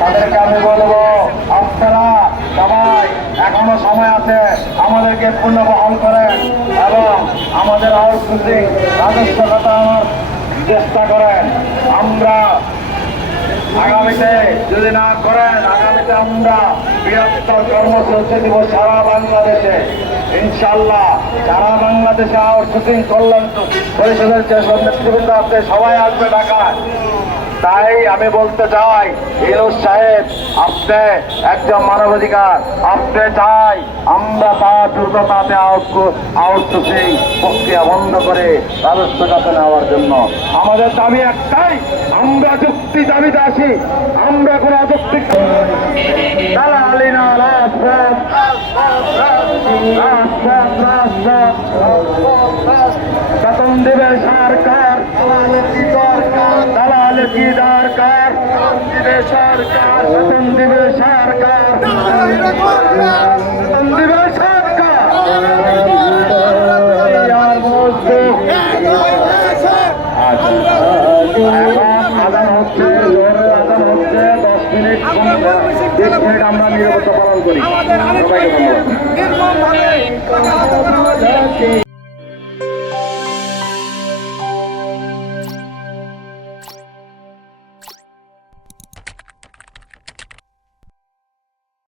তাদেরকে আমি বলব, আপনারা সবাই এখনও সময় আছে, আমাদেরকে পুনর্বহাল করেন এবং আমাদের আউটসোর্সিং রাজস্ব কাটানোর চেষ্টা করেন। আমরা আগামীতে যদি না করেন, আগামীতে আমরা বৃহত্তর কর্মসূচি দিব সারা বাংলাদেশে। ইনশাল্লাহ সারা বাংলাদেশে আউটসোর্সিং কল্যাণ পরিষদের যেসব নেতৃবৃন্দ আছে, সবাই আসবে ঢাকায়। তাই আমি বলতে চাই ইনুস সাহেব আপনি একজন মানবাধিকার আপনি চাই আমরা তার দ্রুততাতে আউটসোর্সিং প্রক্রিয়া বন্ধ করে রাজস্ব কাছে নেওয়ার জন্য আমাদের দাবি একটাই আমরা যুক্তি দাবিতে আসি আমরা কোনো অযৌক্তিক দালালি না রাজপথ রাজপথ রাজপথ বেতন দেবে সরকার কি দরকার দিবে সরকার বেতন দিবে সরকার। বেতন দিবে সরকার। আমরা নিরাপত্তা পালন করি।